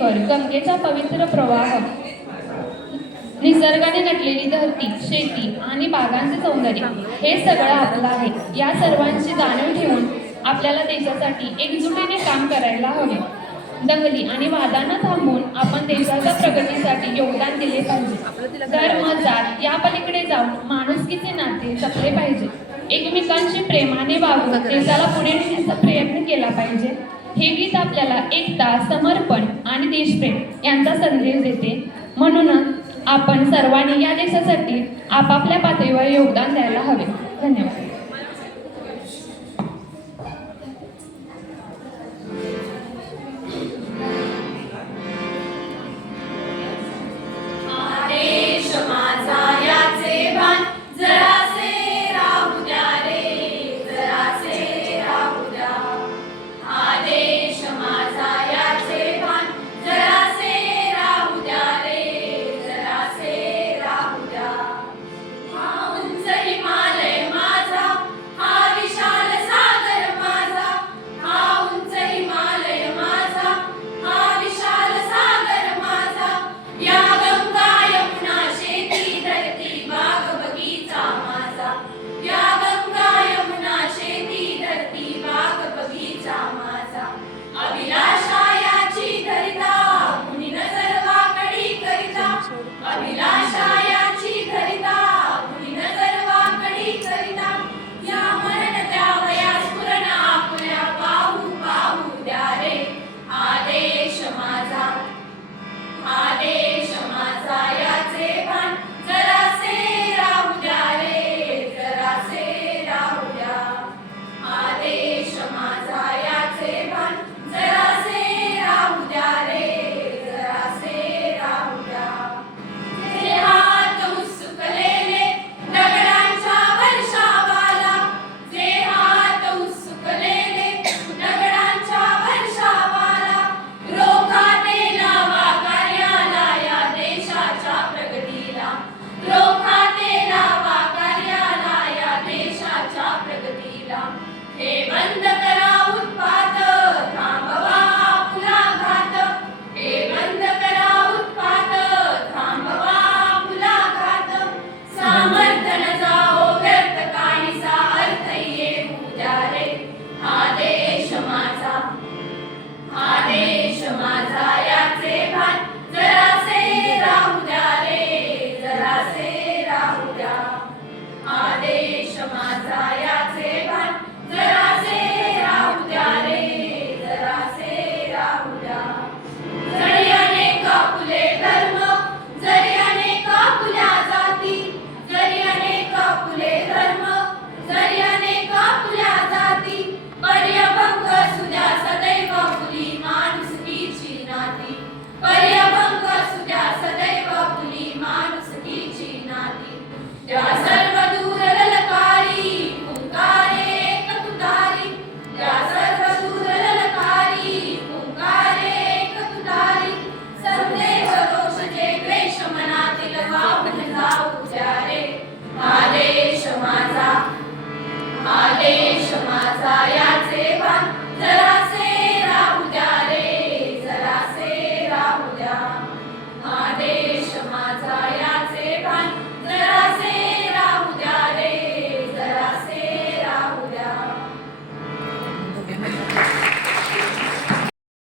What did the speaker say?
गंगेचा पवित्र प्रवाह, निसर्गाने नटलेली धरती, शेती आणि बागांचे सौंदर्य हे सगळं आपलं आहे. या सर्वांची जाणीव ठेवून आपल्याला देशासाठी एकजुटीने काम करायला हवे. दंगली आणि वादांना थांबवून आपण देशाच्या प्रगतीसाठी योगदान दिले पाहिजे. धर्म, जात या पलीकडे जाऊन माणुसकीचे नाते जपले पाहिजे. एकमेकांशी प्रेमाने वागून देशाला पुढे नेण्याचा प्रयत्न केला पाहिजे. हे गीत आपल्याला एकता, समर्पण आणि देशप्रेम यांचा संदेश देते. म्हणूनच आपण सर्वांनी या देशासाठी आपापल्या पातळीवर योगदान द्यायला हवे. धन्यवाद.